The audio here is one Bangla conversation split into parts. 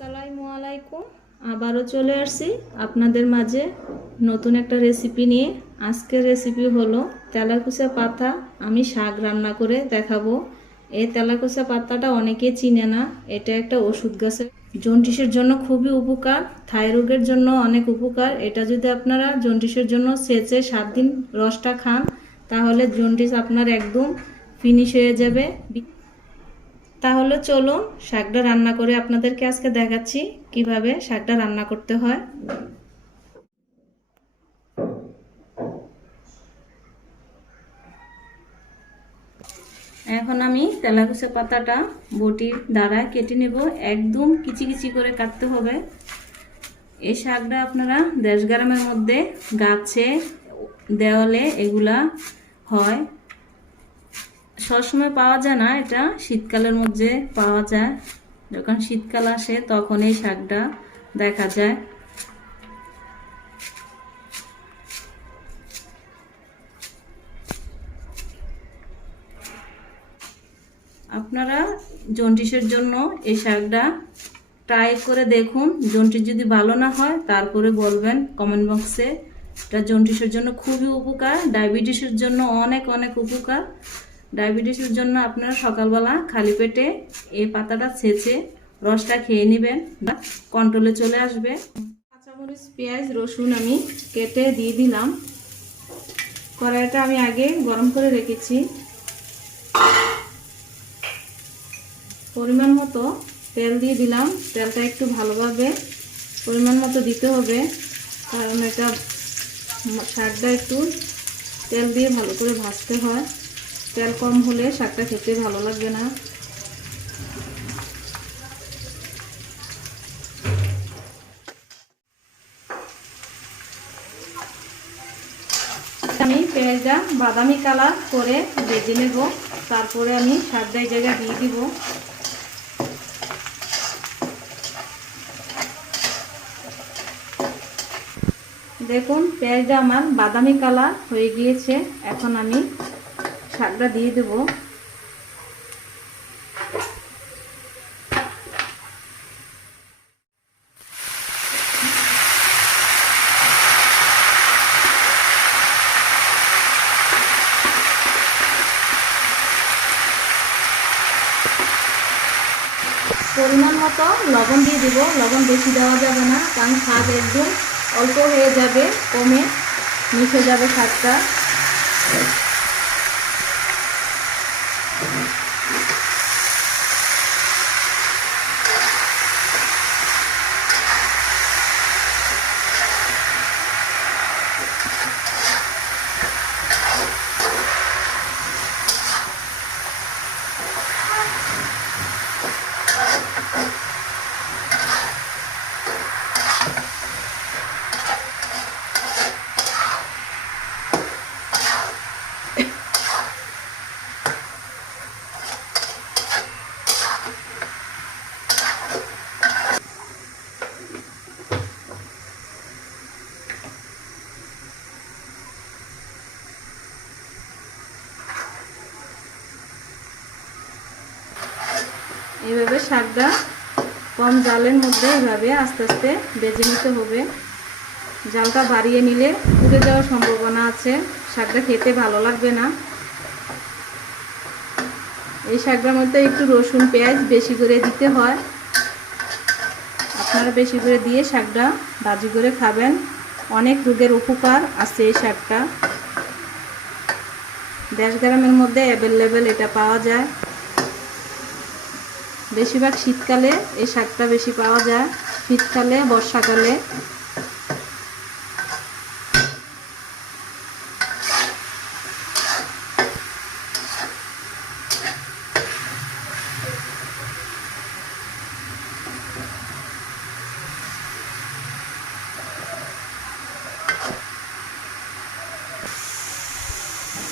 আসসালামু আলাইকুম। আবারও চলে আসছি আপনাদের মাঝে নতুন একটা রেসিপি নিয়ে। আজকের রেসিপি হলো তেলাকুচা পাতা আমি শাক রান্না করে দেখাবো। এই তেলাকুচা পাতাটা অনেকে চিনে না। এটা একটা ওষুধ গাছের, জন্ডিসের জন্য খুবই উপকার, থাইরয়েডের জন্য অনেক উপকার। এটা যদি আপনারা জন্ডিসের জন্য সেচে 7 দিন রসটা খান তাহলে জন্ডিস আপনার একদম ফিনিশ হয়ে যাবে। তাহলে চলুন শাকটা রান্না করে আপনাদেরকে আজকে দেখাচ্ছি কিভাবে শাকটা রান্না করতে হয়। এখন আমি তেলাকুচা পাতাটা বটির দ্বারা কেটে নেব। একদম কিচি কিচি করে কাটতে হবে। এই শাকটা আপনারা দেশ গ্রামের মধ্যে গাছে দেওয়ালে এগুলা হয়, সবসময় পাওয়া যায় না। এটা শীতকালের মধ্যে পাওয়া যায়। যখন শীতকাল আসে তখন এই শাকটা দেখা যায়। আপনারা জন্ডিসের জন্য এই শাকটা ট্রাই করে দেখুন। জন্ডিস যদি ভালো না হয় তারপরে বলবেন কমেন্ট বক্সে। এটা জন্ডিসের জন্য খুবই উপকার, ডায়াবেটিসের জন্য অনেক অনেক উপকার। ডায়াবেটিসের জন্য আপনারা সকালবেলা খালি পেটে এই পাতাটা ছেঁচে রসটা খেয়ে নেবেন, কন্ট্রোলে চলে আসবে। কাঁচামরিচ, পেঁয়াজ, রসুন আমি কেটে দিয়ে দিলাম। কড়াইটা আমি আগে গরম করে রেখেছি। পরিমাণ মতো তেল দিয়ে দিলাম। তেলটা একটু ভালোভাবে পরিমাণ মতো দিতে হবে, কারণ এটা শাকটা একটু তেল দিয়ে ভালো করে ভাজতে হয়। তেল কম হলে শাকটা খেতে ভালো লাগবে না। আমি পেঁয়াজটা বাদামি কালার করে ভেজে নেব, তারপরে আমি শাকটা এই জায়গায় দিয়ে দিব। দেখুন পেঁয়াজটা আমার বাদামি কালার হয়ে গিয়েছে। এখন আমি শাকটা দিয়ে দেব। পরিমাণ মতো লবণ দিয়ে দেব। লবণ বেশি দেওয়া যাবে না, কারণ স্বাদ একদম অল্প হয়ে যাবে, কমে মিশে যাবে স্বাদটা। এইভাবে শাকটা কম জালের মধ্যে এভাবে আস্তে আস্তে ভেজে নিতে হবে। জালটা বাড়িয়ে নিলে পুড়ে যাওয়ার সম্ভাবনা আছে, শাকটা খেতে ভালো লাগবে না। এই শাকটার মধ্যে একটু রসুন, পেঁয়াজ বেশি করে দিতে হয়। আপনারা বেশি করে দিয়ে শাকটা ভাজি করে খাবেন। অনেক রোগের উপকার আছে এই শাকটা। দেশ গ্রামের মধ্যে অ্যাভেলেবেল এটা পাওয়া যায়। বেশিরভাগ শীতকালে এই শাকটা বেশি পাওয়া যায়, শীতকালে, বর্ষাকালে।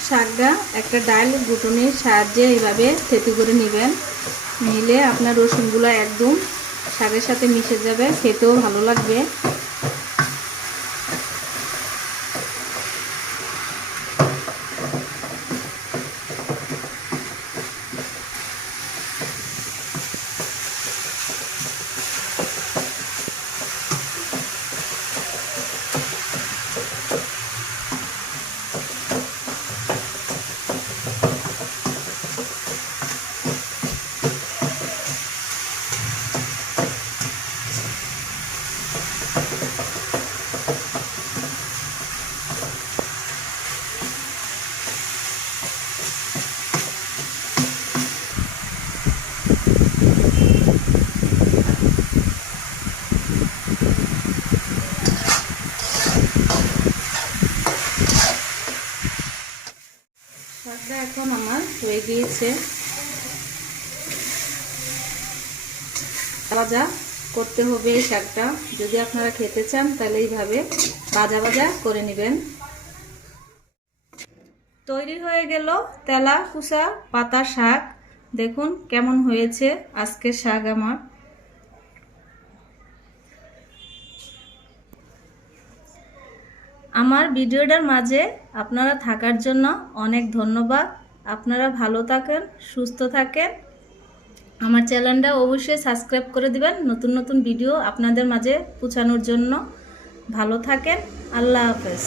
শাকটা একটা ডাল ঘুটনির সাহায্যে এইভাবে থেতু করে নেবেন। নিলে আপনার রসুনগুলো একদম শাকের সাথে মিশে যাবে, খেতেও ভালো লাগবে। গিয়েছে। ভাজা করতে হবে এই শাকটা, যদি আপনারা খেতে চান তাহলে এইভাবে ভাজা ভাজা করে নেবেন। তৈরি হয়ে গেল তেলাকুচা পাতা শাক। দেখুন কেমন হয়েছে আজকের শাক আমার। আমার ভিডিওটার মাঝে আপনারা থাকার জন্য অনেক ধন্যবাদ। আপনারা ভালো থাকেন, সুস্থ থাকেন। আমার চ্যানেলটা অবশ্যই সাবস্ক্রাইব করে দিবেন নতুন নতুন ভিডিও আপনাদের মাঝে পৌঁছানোর জন্য। ভালো থাকেন, আল্লাহ হাফেজ।